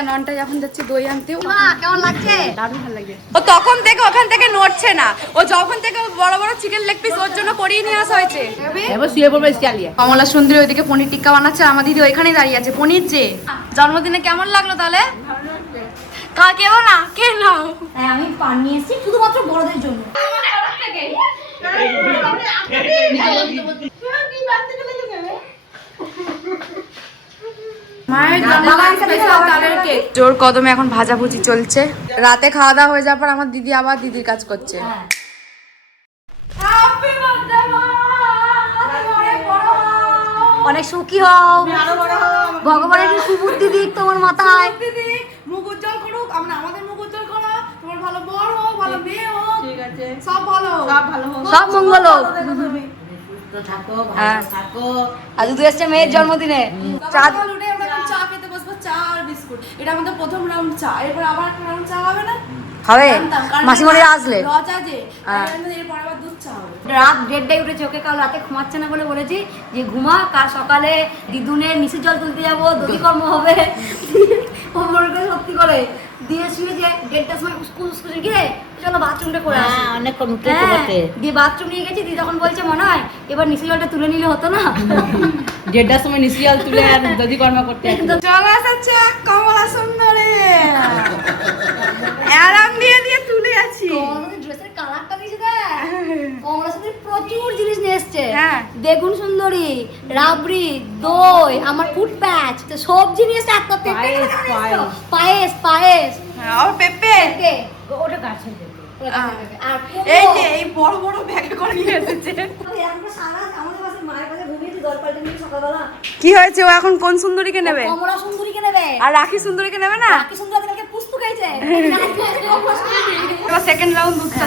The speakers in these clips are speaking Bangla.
আর ননটাই এখন যাচ্ছি দই আনতে। কেমন লাগছে? দারুণ ভালো লাগে। ও তখন থেকে ওখান থেকে নড়ছে না, ও যখন থেকে বড় বড় চিকেন লেগ পিস ওর জন্য করিয়ে নিয়ে আসা হয়েছে। এবার শুয়ে পড়বে চালিয়ে। কমলা সুন্দরী ওইদিকে পনির টিক্কা বানাচ্ছে, আমার দিদি ওইখানেই দাঁড়িয়ে আছে। পনির যে জন্মদিনে কেমন লাগলো তাহলে? কেউ না কে নাও। হ্যাঁ আমি পান নিয়ে এসেছি শুধুমাত্র বড়দের জন্য। জোর কদমে এখন ভাজাভুজি চলছে। রাতে খাওয়া দাওয়া হয়ে যাওয়ার পর আমার দিদি আবার দিদির কাজ করছে। অনেক সুখী হও, ভগবানের কি সুবুদ্ধি দিক তোমার মাথায়। মুখ উজ্জ্বল করুক, আমাদের মুখ উজ্জ্বল করো, তোমার ভালো বড় হোক, ভালো মেয়ে হোক, ঠিক আছে, সব ভালো হোক, সব মঙ্গল হোক। থাকো হ্যাঁ। থাকো। আর দুধ এসছে মেয়ের জন্মদিনে। চা উঠে আমরা চা খেতে বসবো, চা আর বিস্কুট। এটা আমাদের প্রথম রাউন্ড চা, এরপর আবার একটা রাউন্ড চা হবে না? হবে মাসিমণিরা আসলে। লজা যে এরপর আবার দুধ চা হবে। রাত 1:30টায় উঠে চোখে কাল রাতে ঘুমাচ্ছে না বলে বলেছি যে ঘুমা, কাল সকালে দিদুনে নিশি জল তুলতে যাবো, দধিকর্ম হবে। ও মনে করে সত্যি করে দিয়ে শুয়ে যে 1:30টার সময় স্কুল গিয়ে চলো বাথরুমটা করে আসি। অনেক দিয়ে বাথরুম নিয়ে গেছি, দিদি তখন বলছে মনে হয় এবার নিশি জলটা তুলে নিলে হতো না। 1:30টার সময় নিশি জল তুলে আর দধি কর্ম করতে চলে এসেছে কমলা সুন্দরী, আরাম দিয়ে দিয়ে তুলে আছি। ড্রেসের কালারটা দিয়েছে দেখ, কমলা সুন্দরী প্রচুর জিনিস নিয়ে এসছে। হ্যাঁ। বেগুন সুন্দরী, রাবড়ি, দই, আমার ফুড প্যাচ, সব জিনিস এত পায়েস পায়েস আর পেঁপে ওটা গাছের পেঁপে। আর এই যে এই বড় বড় ব্যাগে করে নিয়ে এসেছে। কি হয়েছে, ও এখন কোন সুন্দরীকে নেবে? কমলা সুন্দরীকে নেবে। আর রাখি সুন্দরীকে নেবে না? রাখি সুন্দরীকে পুস্তু খাইছে। এবার সেকেন্ড রাউন্ড দুধ চা।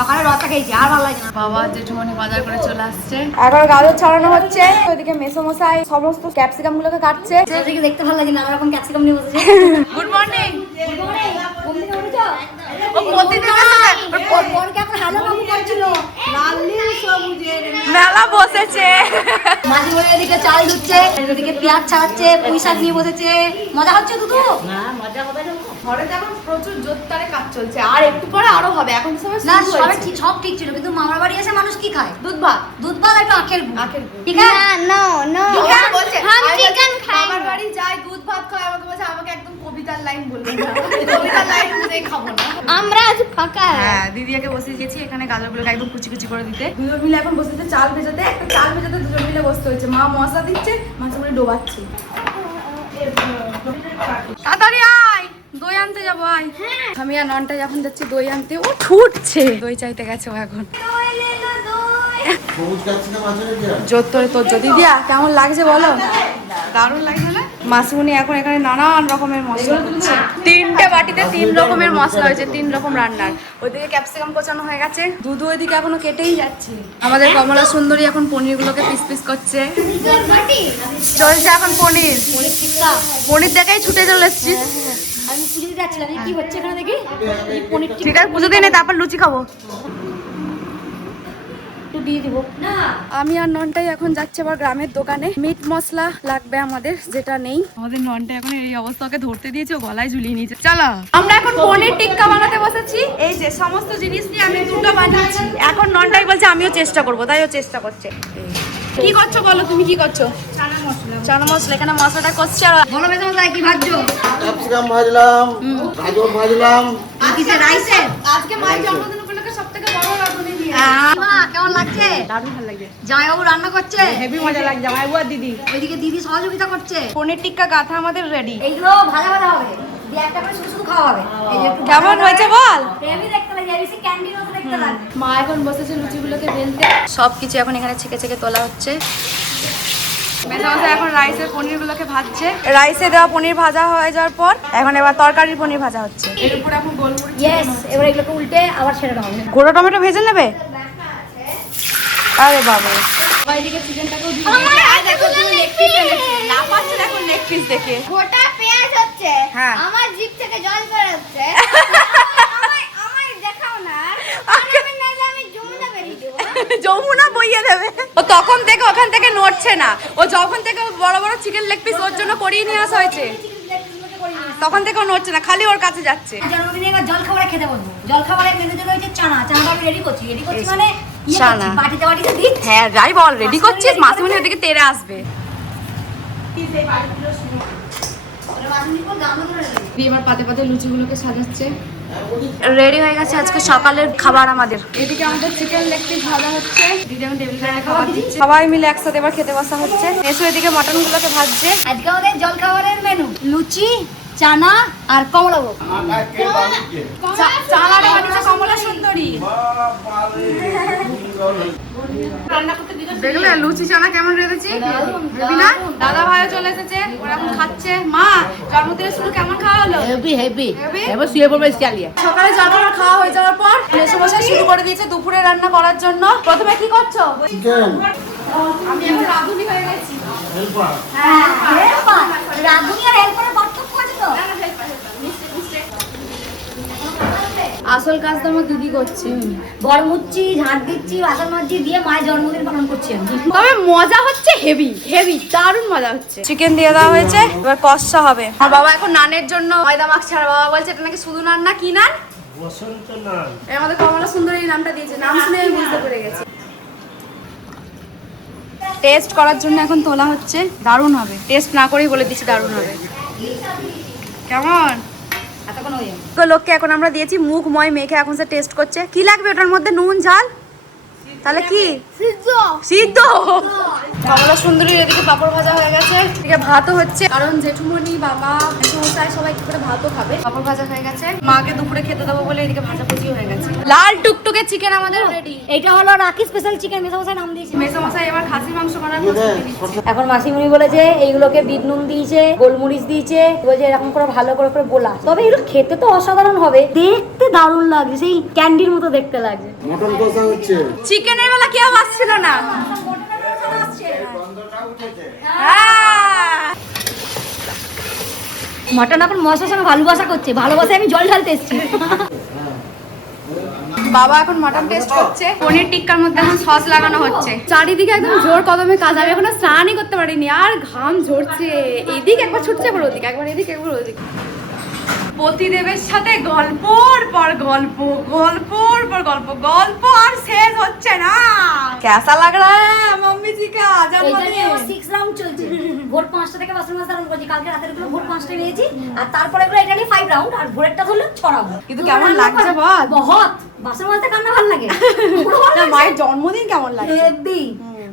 সকালে রসটা খেয়েছি, আর ভালো লাগে না। বাবা জেঠুমনি বাজার করে চলে আসছে, এখন গাজর ছড়ানো হচ্ছে। ওইদিকে মেসোমশাই সমস্ত ক্যাপসিকাম গুলোকে কাটছে। সেদিকে দেখতে ভালো লাগে, নানা রকম ক্যাপসিকাম নিয়ে বসেছে। Good morning. মেলা বসেছে, মাঝে মাঝে এদিকে চাল ধুচ্ছে, এদিকে পেঁয়াজ ছাড়াচ্ছে, পুঁই শাক নিয়ে বসেছে। মজা হচ্ছে দুধু? না মজা হবে না। ঘরে এখন প্রচুর জোরদারে কাজ চলছে, আর একটু পরে আরো হবে। এখন না সব ঠিক ছিল, কিন্তু মামার বাড়ি এসে মানুষ কি খায়? দুধ ভাত। দুধ ভাত একটু আখের আখের ঠিক আছে। नो नो বলছে हम चिकन खाएंगे। আমার বাড়ি যাই দুধ ভাত খায়, আমাকে বলছে আমাকে একদম কবিতার লাইন বলবে না, কবিতার লাইন বুঝেই খাবো না। আমরা আজ ফাঁকা হ্যাঁ দিদিকে বসিয়ে গেছি এখানে গাজরগুলোকে একদম কুচি কুচি করে দিতে। দুজন মিলে এখন বসেছে চাল ভেজাতে, একটা চাল ভেজাতে দুজন মিলে বসতে হয়েছে। মা মশলা দিচ্ছে, মাছগুলো ডোবাচ্ছে। তাড়াতাড়ি আয়, দই আনতে যাবো আয়। আমি আর ননটাই এখন যাচ্ছি দই আনতে। ও ছুটছে, দই চাইতে গেছে ও এখন। জোর তোরে তোর যদি দিয়া কেমন লাগছে বলো? দারুণ লাগছে না? মাসিমণি এখন এখানে নানান রকমের মশলা দিচ্ছে। 3টে বাটিতে 3 রকমের মশলা হয়েছে, 3 রকম রান্নার। ওইদিকে ক্যাপসিকাম কোচানো হয়ে গেছে, দুধ ওইদিকে এখনো কেটেই যাচ্ছে। আমাদের কমলা সুন্দরী এখন পনিরগুলোকে পিস পিস করছে। চলছে এখন পনির টিক্কা পনির দেখাই ছুটে চলে এসছি। আমি পুজো দিতে যাচ্ছিলাম, কি হচ্ছে এখানে দেখি। পনির ঠিক আছে পুজো দিয়ে নে, তারপর লুচি খাবো। একটু দিয়ে দিব না। আমি আর ননটাই এখন যাচ্ছে আবার গ্রামের দোকানে। মিট মশলা লাগবে আমাদের, যেটা নেই। আমাদের ননটা এখন এই অবস্থাকে ধরতে দিয়েছে, ও গলায় ঝুলিয়ে নিয়েছে। চলো আমরা এখন পনির টিক্কা বানাতে বসেছি। এই যে সমস্ত জিনিস নিয়ে আমি দুটো বানাচ্ছি। এখন ননটাই বলছে আমিও চেষ্টা করবো, তাই ও চেষ্টা করছে। কি করছো বলো, তুমি কি করছো? চানা মশলা এখানে মশলাটা করছে। আর বলো বেশ মশলা কি ভাজছো? ক্যাপসিকাম ভাজলাম, গাজর ভাজলাম। কিসে রাইসে? আজকে মায়ের জন্মদিন উপলক্ষে সবথেকে বড় রাঁধুনি নিয়ে। মা কেমন লাগছে? দারুণ ভালো লাগে। জামাইবাবু রান্না করছে, হেভি মজা লাগছে। জামাইবু আর দিদি ওইদিকে দিদি সহযোগিতা করছে। পনির টিক্কা গাথা আমাদের রেডি। এইগুলো ভাজা ভাজা হবে, দিয়ে একটা করে শুধু শুধু খাওয়া হবে। এই যে একটু কেমন হয়েছে বল? হেভি দেখতে লাগে, এই ক্যান্টিন মতো দেখতে লাগে। মা এখন বসেছে লুচিগুলোকে বেলতে। সবকিছু এখন এখানে ছেঁকে ছেঁকে তোলা হচ্ছে। মেসামশাই এখন রাইসের পনিরগুলোকে ভাজছে। রাইসে দেওয়া পনির ভাজা হয়ে যাওয়ার পর এখন এবার তরকারির পনির ভাজা হচ্ছে। এর উপর এখন গোলমরিচ। ইয়েস, এবার এগুলোকে উল্টে আবার ছেড়ে দাও। গোটা টমেটো ভেজে নেবে? আরে বাবা, এদিকে চিকেনটাকেও দিয়ে দেখো তুমি লেগ পিস এনেছে। লাফাচ্ছে দেখো লেগ পিস দেখে। গোটা পেঁয়াজ হচ্ছে, হ্যাঁ। আমার জিভ থেকে জল বের হচ্ছে। আমায় দেখাও না, আমি নাইলে আমি যমুনা বেরিয়ে দেবো। যমুনা বইয়ে দেবে। ও তখন থেকে ওখান থেকে নড়ছে না, ও যখন থেকে বড় বড় চিকেন লেগ পিস ওর জন্য করিয়ে নিয়ে আসা হয়েছে। তখন থেকে ও নড়ছে না, খালি ওর কাছে যাচ্ছে। জন্মদিনে এবার জল খাবারে খেতে বলবো। জল খাবারের মেনুতে রয়েছে চানাটা আমি রেডি করছি মানে চানা। বাটিতে দিচ্ছি। হ্যাঁ যাই বল, রেডি করছিস, মাসিমণি ওদিকে তেরে আসবে। এবার পাতে পাতে লুচিগুলোকে সাজাচ্ছে। রেডি হয়ে গেছে আজকে সকালের খাবার আমাদের। এদিকে আমাদের চিকেন লেগ পিস ভাজা হচ্ছে, দিদি আমি টেবিল ক্লথে খাবার দিচ্ছি, সবাই মিলে একসাথে এবার খেতে বসা হচ্ছে। এসো এদিকে মটন গুলোকে ভাজছে। আজকে আমাদের জল খাবারের মেনু লুচি, চানা আর কমলাভোগ। চানাটা বানিয়েছে কমলা সুন্দরী। দেখলে লুচি চানা কেমন রেঁধেছি, হেবি না? দাদা ভাইও চলে এসেছে, ওরা এখন খাচ্ছে। মা জন্মদিনের শুরু কেমন খাওয়া হলো? Heavy heavy heavy? এবার শুয়ে পড়বে চালিয়ে। সকালে জলখাবার খাওয়া হয়ে যাওয়ার পর এসে বসে শুরু করে দিয়েছে দুপুরে রান্না করার জন্য। প্রথমে কি করছো? চিকেন আমি এখন রাঁধুনি হয়ে গেছি। রাঁধুনি আর হেল্পারের পার্থক্য আছে তো। আসল কাজ তো আমার দিদি করছে। ঘর মুচ্ছি, ঝাড় দিচ্ছি, বাসন মাজছি দিয়ে মায়ের জন্মদিন পালন করছি আমি। তবে মজা হচ্ছে হেভি হেভি, দারুণ মজা হচ্ছে। চিকেন দিয়ে দেওয়া হয়েছে, এবার কষা হবে। আর বাবা এখন নানের জন্য ময়দা মাখছে, আর বাবা বলছে এটা নাকি শুধু নান না, কি নান? বসন্ত নান। আমাদের কমলা সুন্দরী নামটা দিয়েছে, নাম শুনে আমি বুঝতে পেরে গেছি। টেস্ট করার জন্য এখন তোলা হচ্ছে, দারুণ হবে। টেস্ট না করেই বলে দিচ্ছি দারুণ হবে। কেমন? এতক্ষণ হয়ে যাবে। তো লোককে এখন আমরা দিয়েছি মুখময় মেখে, এখন সে টেস্ট করছে। কি লাগবে ওটার মধ্যে? নুন ঝাল, তাহলে কি সিদ্ধ। কমলা সুন্দরী এদিকে পাপড় ভাজা হয়ে গেছে, এদিকে ভাতও হচ্ছে, কারণ জেঠুমনি বাবা মেসোমশাই সবাই একটু করে ভাতও খাবে। পাপড় ভাজা হয়ে গেছে, মাকে দুপুরে খেতে দেবো বলে এদিকে ভাজা ভুজি হয়ে গেছে। লাল টুকটুকে চিকেন আমাদের রেডি। এটা হলো রাখি স্পেশাল চিকেন, মেসামশাই নাম দিয়েছে। মেসোমশাই এবার খাসি মাংস বানার প্রস্তুতি নিচ্ছে। এখন মাসিমণি বলেছে এইগুলোকে বিট নুন দিয়েছে, গোলমরিচ দিয়েছে, বলছে এরকম করে ভালো করে বোলা। তবে এগুলো খেতে তো অসাধারণ হবে, দেখতে দারুণ লাগছে, সেই ক্যান্ডির মতো দেখতে লাগছে। মটন কষা হচ্ছে। চিকেনের বেলা কেউ আসছিল না। হ্যাঁ। মটন এখন মশলার সঙ্গে ভালোবাসা করছে, ভালোবাসায় আমি জল ঢালতে এসেছি। বাবা এখন মটন টেস্ট করছে। পনির টিক্কার মধ্যে এখন সস লাগানো হচ্ছে। চারিদিকে একদম জোর কদমে কাজ। আমি এখনো স্নানই করতে পারিনি, আর ঘাম ঝরছে। এদিক একবার ছুটছে, একবার ওদিক, একবার এদিক একবার ওদিক। পতিদেবের সাথে গল্পর পর গল্প, গল্পর পর গল্প, গল্প আর শেষ হচ্ছে না। কেসা লাগ রা হ্যায় মাম্মি জি কা জন্মদিন? 6 রাউন্ড চলছে। ভোর 5টা থেকে বাসন মাজতে আরম্ভ করছি। কালকে রাতের গুলো ভোর 5টায় নিয়েছি, আর তারপরে এগুলো এটা নিয়ে 5 রাউন্ড, আর ভোরেরটা হলো 6 রাউন্ড। কিন্তু কেমন লাগছে বল? বহুত বাসন মাজতে কান্না ভালো লাগে। না, মায়ের জন্মদিন কেমন লাগে? হেব্বি।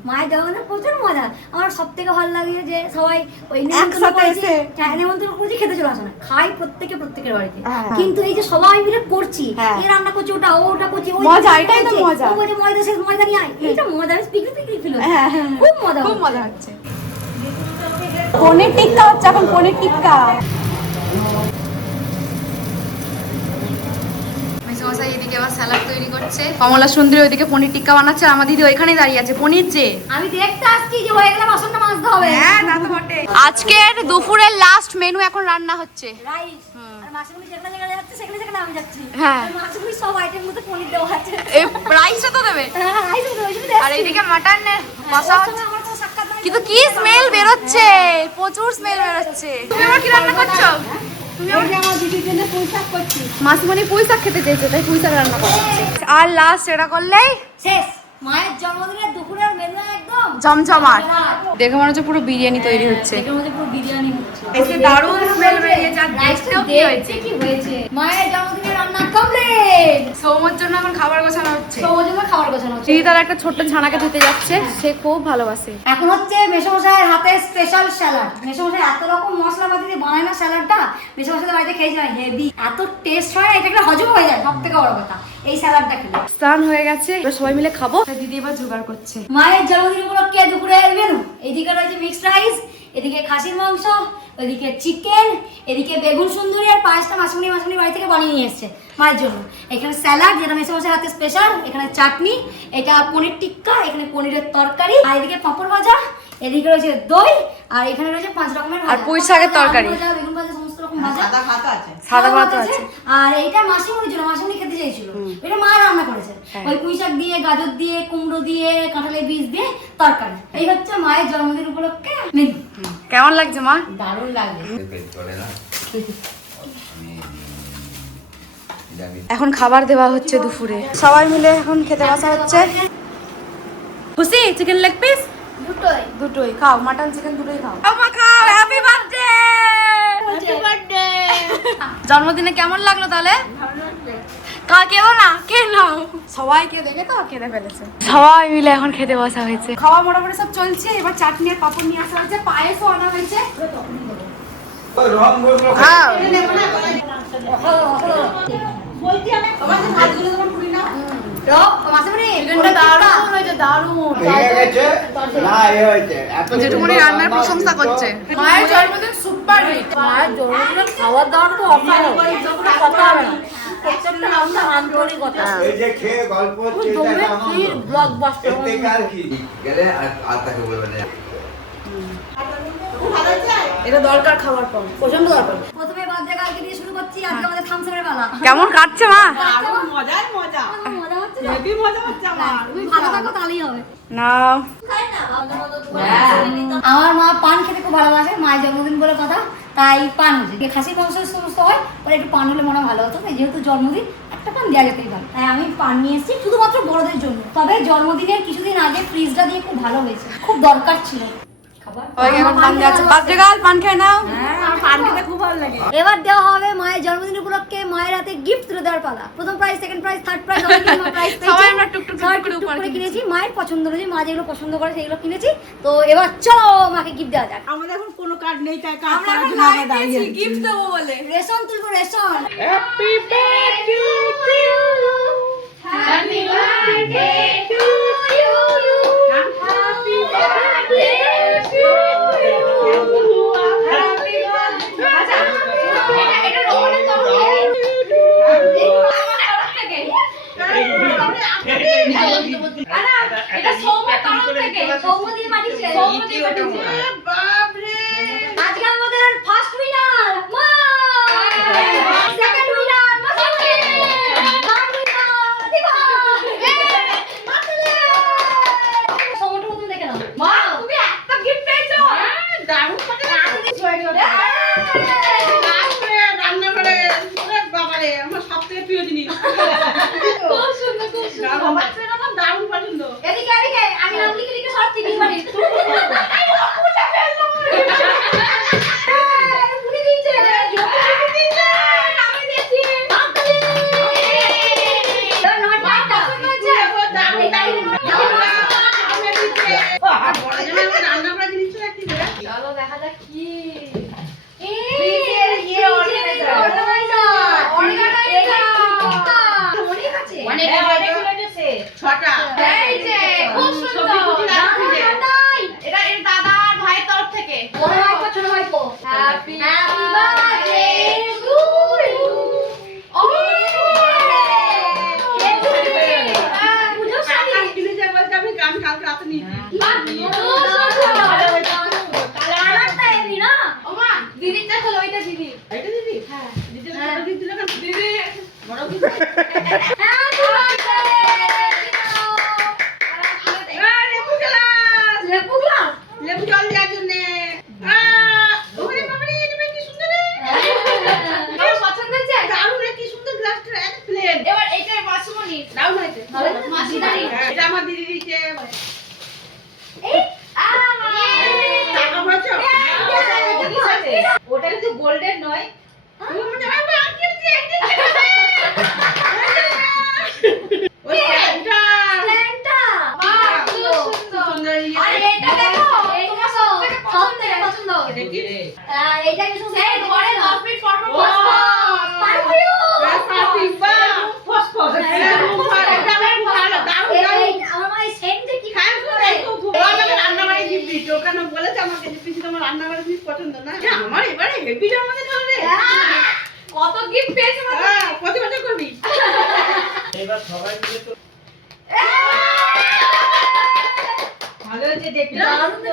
মায়ের জন্মদিনে প্রচুর মজা। আমার সব থেকে ভালো লাগে যে সবাই ওই একসাথে এসে নেমন্তন্ন করছি, খেতে চলে আসে না, খাই প্রত্যেকের বাড়িতে। হ্যাঁ। কিন্তু এই যে সবাই মিলে করছি, হ্যাঁ। এ রান্না করছি, ওটা ওটা করছি, মজা, এটাই তো মজা। ও বলে ময়দা শেষ, ময়দা নিয়ে আয়। এইটা মজা, আমি পিকনিক ফিল হচ্ছে। হ্যাঁ, হ্যাঁ। খুব মজা, খুব মজা হচ্ছে। পনির টিক্কা হচ্ছে এখন, পনির টিক্কা। মেসোমশাই এদিকে আবার স্যালাড তৈরি করছে, কমলা সুন্দরী ওইদিকে পনির টিক্কা বানাচ্ছে, আর আমার দিদি ওইখানেই দাঁড়িয়ে আছে। পনির যে আমি দেখতে আসছি যে হয়ে গেলে বাসনটা মাজতে হবে। হ্যাঁ তা তো বটে। আজকের দুপুরের লাস্ট মেনু এখন রান্না হচ্ছে। রাইস আর মাছগুলি যেখানে যাচ্ছে সেখানে আমি যাচ্ছি। হ্যাঁ। আর মাছগুলি সব আইটেম মধ্যে পনির দেওয়া আছে। এই রাইসও তো দেবে, হ্যাঁ, রাইস ওই জন্য আর এইদিকে মাটনের কষা হচ্ছে। আমার তো সাক্ষাৎ নাই। কিন্তু কি স্মেল বেরোচ্ছে, প্রচুর স্মেল বেরোচ্ছে। তুমি আবার কি রান্না করছো? তুমি আমার দিদির জন্য পুঁই শাক করছি। মাসিমণি পুঁই শাক খেতে চেয়েছে, তাই পুঁই শাক রান্না করছে। আর লাস্ট এটা করলেই শেষ। মায়ের জন্মদিনের দুপুরের মেনু একদম জমজমাট। দেখে মনে হচ্ছে পুরো বিরিয়ানি তৈরি হচ্ছে। এর মধ্যে পুরো বিরিয়ানি হচ্ছে। এসে দারুণ স্মেল বেরিয়েছে, আর রাইসটা দেখতেও কি হয়েছে। কি হয়েছে? মায়ের জন্মদিনের রান্না কমপ্লিট। সৌমর জন্য এখন খাবার গোছানো হচ্ছে। সবার জন্য খাবার গোছানো হচ্ছে। দিদি তার একটা ছোট্ট ছানাকে দিতে যাচ্ছে, সে খুব ভালোবাসে। এখন হচ্ছে মেসোমশাইয়ের হাতে স্পেশাল স্যালাড। মেসোমশাই এত রকম মশলাপাতি দিয়ে বানায় না স্যালাডটা, মেসোমশাইয়ের বাড়িতে খেয়েছিলাম, হেভি এত টেস্ট হয় না, এটা একটা হজম হয়ে যায়, সব থেকে বড় কথা এই স্যালাডটা খেলে। স্নান হয়ে গেছে, এবার সবাই মিলে খাবো। দিদি এবার জোগাড় করছে। মায়ের জন্মদিন উপলক্ষে দুপুরের মেনু, এইদিকে রয়েছে মিক্সড রাইস, এদিকে খাসির মাংস, ওইদিকে চিকেন, এদিকে বেগুন সুন্দরী, আর পায়েসটা মাসুমনি বাড়ি থেকে বানিয়ে নিয়ে এসছে মায়ের জন্য। এখানে স্যালাড যেটা মেসোমশাইয়ের হাতে স্পেশাল, এখানে চাটনি, এটা পনির টিক্কা, এখানে পনিরের তরকারি, আর এদিকে পাঁপড় ভাজা, এদিকে রয়েছে দই, আর এখানে রয়েছে 5 রকমের ভাজা। আর পুঁই শাকের তরকারি, আলু ভাজা, বেগুন ভাজা, সমস্ত রকম ভাজা। সাদা ভাত আছে। আর এইটা মাসিমণির জন্য, মাসিমণি খেতে চাইছিল, এটা মা রান্না করেছে। ওই পুঁই শাক দিয়ে, গাজর দিয়ে, কুমড়ো দিয়ে, কাঁঠালের বীজ দিয়ে তরকারি। এই হচ্ছে মায়ের জন্মদিন উপলক্ষে মেনু। কেমন লাগছে মা? দারুণ লাগবে। এখন খাবার দেওয়া হচ্ছে দুপুরে, সবাই মিলে এখন খেতে বসা হচ্ছে। খুশি? চিকেন লেগ পিস দুটোই খাও, মাটন চিকেন দুটোই খাও। আমা খাও, হ্যাপি বার্থডে। জন্মদিনে কেমন লাগলো তাহলে? কেউ না কে নাও, সবাই কে দেখে তো কেঁদে ফেলেছে। সবাই মিলে এখন খেতে বসা হয়েছে, খাওয়া মোটামুটি সব চলছে। এবার চাটনি আর পাপড় নিয়ে আসা হয়েছে, পায়েসও আনা হয়েছে। জেঠুমনি রান্নার প্রশংসা করছে। মায়ের জন্মদিন সুপার হিট। মায়ের জন্মদিনে খাওয়ার দাওয়ার তো অফার কথা হবে না, প্রত্যেকটা আমরা আন্তরিকতা এই যে খেয়ে গল্প হচ্ছে ব্লকবাস্টার এটা দরকার খাবার পর, প্রচন্ড দরকার। প্রথমে বার্থডে কালকে দিয়ে শুরু করছি, আজকে আমাদের থামসাপের বেলা। কেমন কাটছে মা? মজা হচ্ছে, হেভি মজা হচ্ছে আমার। তুমি ভালো থাকো তাহলেই হবে না। আমার মা পান খেতে খুব ভালোবাসে, মায়ের জন্মদিন বলে কথা, তাই পান হচ্ছে। খাসির মাংস সমস্ত হয়, পরে একটু পান হলে মনে হয় ভালো হতো, তাই যেহেতু জন্মদিন একটা পান দেওয়া যেতেই পারে, তাই আমি পান নিয়ে এসেছি শুধুমাত্র বড়দের জন্য। তবে জন্মদিনের কিছুদিন আগে ফ্রিজটা দিয়ে খুব ভালো হয়েছে, খুব দরকার ছিল খাবার। পান খেয়ে নাও। এবার দেওয়া হবে মায়ের জন্মদিন উপলক্ষে মায়ের হাতে গিফট তুলে দেওয়ার পালা। প্রথম prize, second prize, third prize, সবাই আমরা টুকটুক করে উপহার কিনেছি। মায়ের পছন্দ অনুযায়ী মা যেগুলো পছন্দ করে সেগুলো কিনেছি। তো এবার চলো মাকে গিফট দেওয়া যাক। আমাদের এখন কোনো কার্ড নেই, তাই কার্ড আমরা এখন লাইন দিয়েছি গিফট দেবো বলে। রেশন তুলবো, ration. Happy birthday to you, happy birthday to you, happy birthday to you, happy birthday. আচ্ছা এটা রোহনের তরফ থেকে, এটা সৌম্যের তরফ থেকে, সৌম্য দিয়ে পাঠিয়েছে। আজকে আমাদের ফার্স্ট উইনার মা, সেকেন্ড উইনার মাসুমি, থার্ড উইনার দিবা। সৌম্যটা তুমি দেখে নাও। মা তুমি একটা গিফট পেয়েছো। দারুণ কথা। রান্না করে বাবারে আমার সবথেকে প্রিয় জিনিস। খুব সুন্দর, খুব সুন্দর। আমার সেরকম দারুণ পছন্দ। এদিকে এদিকে আমি নাম লিখে লিখে সব টিভি বাড়ি পুরি দিয়েছে, আমি দিয়েছি। এবার নটা রান্না করা জিনিস রাখি চলো দেখা যাক কি। ছটা। এই যে খুব সুন্দর। এটা এর দাদা আর ভাইয়ের তরফ থেকে। ছোট ভাইপো হ্যাপি বার্থডে টু ইউ। আকাশ কিনে যায় বলতে আমি গান কালকে রাতে নিয়েছি। দিদিটা হলো ওইটা দিদি। এটা দিদি? হ্যাঁ। দিদি বড় দিদি দিল কেন? দিদি বড় দিদি। লেবু জল দেওয়ার জন্য। ওরে বাবারে, এটা কি সুন্দর রে। আমার পছন্দ হয়েছে। দারুণ রে, কি সুন্দর গ্লাসটা, এত প্লেন। এবার এটা মাসুমনি। দারুণ হয়েছে। মাসিদারি। এটা আমার দিদি দিয়েছে। এই টাকা ভরেছো? ওটা কিন্তু গোল্ডেন নয়। ওই প্যান্টটা। মা খুব সুন্দর। আরে এটা দেখো, তোমার সবথেকে পছন্দ। দেখি। এইটা কি সুন্দর। এই ঘরে 10 মিনিট পর পর ও, পারফিউম। ফসফস। এটা আমার ভালো, দারুণ দারুণ। আমার মা এই সেন্টে কি খান করে? রান্নাবাড়ি জিপি ওখানে বলেছে আমাকে যে পিসি তোমার রান্নাবাড়ি জিনিস পছন্দ না। আমার এবারে হেভি জন্মদিন হবে। কত গিফট পেয়েছে মা। হ্যাঁ, প্রতি বছর করবি। এবার সবাই মিলে তো ভালো হয়েছে দেখতে।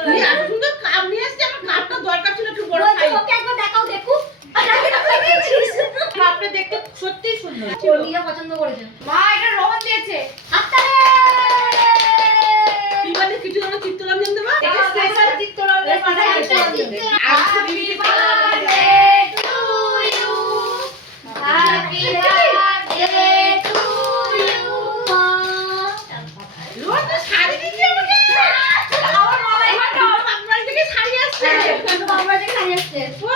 তুমি এত সুন্দর কাপ নিয়ে এসেছি, আমার কাপটা দরকার ছিল একটু বড় সাইজ। ওকে একবার দেখাও দেখো। আচ্ছা কি পেয়েছিস? কাপটা দেখতে সত্যিই সুন্দর। ও নিজে পছন্দ করেছে। মা এটা রোহন দিয়েছে। হাততালি। কি বলে কিছু যেন চিত্তরঞ্জন দেবা? এটা স্পেশাল চিত্তরঞ্জন বানাই দিয়েছে। Happy birthday to you. Happy birthday দেখো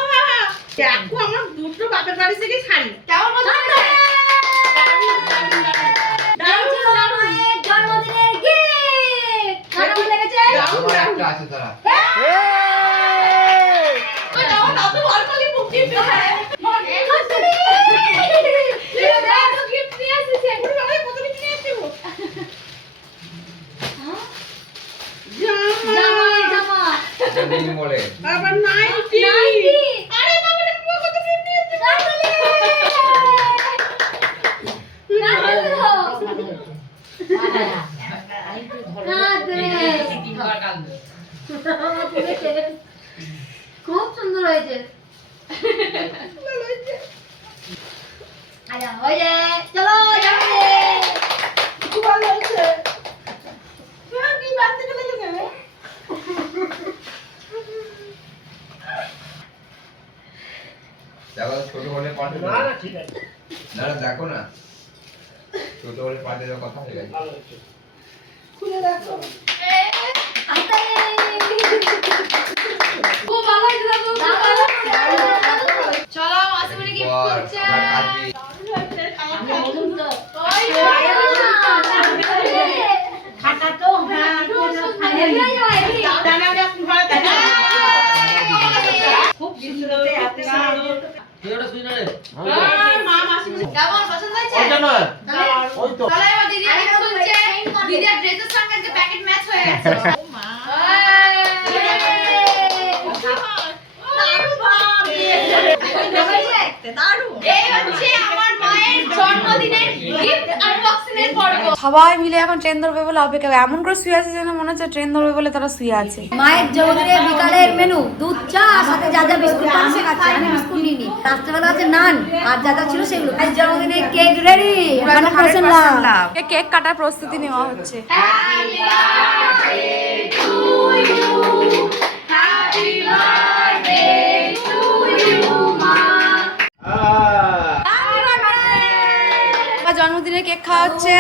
আমার দুটো বাপের বাড়ি থেকে শাড়ি কেমন মজা মায়ের জন্মদিনের gift! কেমন লেগেছে? আমার একটা আছে তারা জামাই, জামা। দিদি বলে আবার নাইটি নাইটি। আরে বাবা রে পুরো কত দিন নিয়েছে কাকুলি! কাকুলি হো। কাকুলি। খুব সুন্দর হয়েছে আচ্ছা হয়ে চলো যাবে খুব ভালো হয়েছে কি বানতে গেলে গেছে দেখো ছোট বলে পাঠে না না ঠিক আছে না না দেখো না ছোট বলে পাঠে যাওয়ার কথা হয়ে গেছে ভালো হয়েছে খুলে দেখো খুব ভালো হয়েছে দাদু চলো মাসিমণি গিফট পর করছে আমরা কাজে খাটা তো হ্যাঁ জানা এখন ভালো দেখা খুব সুন্দর এত সুন্দর তুই ওটা শুই না রে মা মাসি কেমন পছন্দ হয়েছে ওইটা নয় ওই তো তাহলে এবার দিদি গিফট করছে দিদির ড্রেসের সঙ্গে আজকে প্যাকেট ম্যাচ হয়ে গেছে সবাই মিলে এখন ট্রেন ধরবে বলে অপেক্ষা এমন করে শুয়ে আছে যেন মনে হচ্ছে ট্রেন ধরবে বলে তারা শুয়ে আছে মায়ের জন্মদিনের বিকালের মেনু দুধ চা সাথে যা যা বিস্কুট আছে খাচ্ছে আমি বিস্কুট নিইনি রাত্রেবেলা আছে নান আর যা যা ছিল সেগুলো আজ জন্মদিনের কেক রেডি এখানে বসে না কেক কাটার প্রস্তুতি নেওয়া হচ্ছে জন্মদিনে কেক খাওয়া হচ্ছে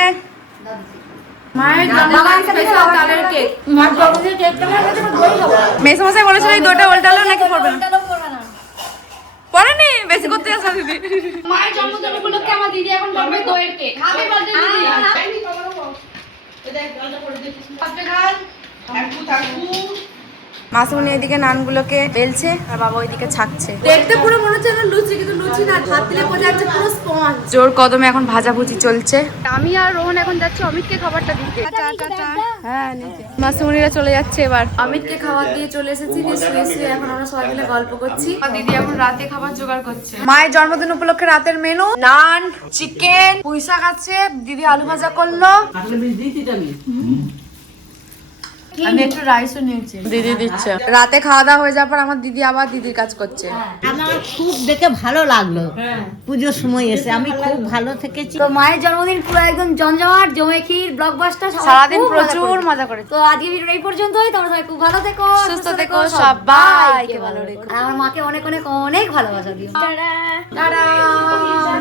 মায়ের জন্মদিন স্পেশাল তালের কেক মায়ের জন্মদিনের কেকটা আমার কাছে দই খাবো মেসোমশাই বলেছিল এই দইটা উল্টালো নাকি পড়বে না ওটাও করবে না পড়েনি বেশি করতে আসা দিদি মায়ের জন্মদিন উপলক্ষে আমার দিদি এখন করবে দইয়ের কেক হ্যাপি বার্থডে দিদি খাইনি বাবা বাবা দেখ জলটা করে দিচ্ছি বার্থডে গার্ল থাকু থাকু মাসুমনি এদিকে নানগুলোকে বেলছে আর বাবা ওইদিকে ছাকছে দেখতে পুরো মনে হচ্ছে লুচি কিন্তু লুচি না হাত দিলে বোঝা যাচ্ছে পুরো স্পঞ্জ জোর কদমে এখন ভাজাভুজি চলছে আমি আর রোহন এখন যাচ্ছি অমিতকে খাবারটা দিতে হ্যাঁ মাসুমনিরা চলে যাচ্ছে এবার অমিতকে খাবার দিয়ে চলে এসেছি দিয়ে শুয়ে শুয়ে এখন আমরা সবাই মিলে গল্প করছি আর দিদি এখন রাতে খাবার জোগাড় করছে মায়ের জন্মদিন উপলক্ষে রাতের মেনু নান চিকেন পুঁই শাক আছে দিদি আলু ভাজা করলো আমি একটু রাইসও নিয়েছি দিদি দিচ্ছে রাতে খাওয়া দাওয়া হয়ে যাওয়ার পর আমার দিদি আবার দিদির কাজ করছে আমার খুব দেখে ভালো লাগলো পুজোর সময় এসে আমি খুব ভালো থেকেছি তো মায়ের জন্মদিন পুরো একদম জমজমাট জমে ক্ষীর ব্লকবাস্টার সারাদিন প্রচুর মজা করেছে তো আজকে ভিডিওটা এই পর্যন্তই তোমরা সবাই খুব ভালো থেকো সুস্থ থেকো সবাইকে ভালো রেখো আর আমার মাকে অনেক অনেক অনেক ভালোবাসা দিও টাটা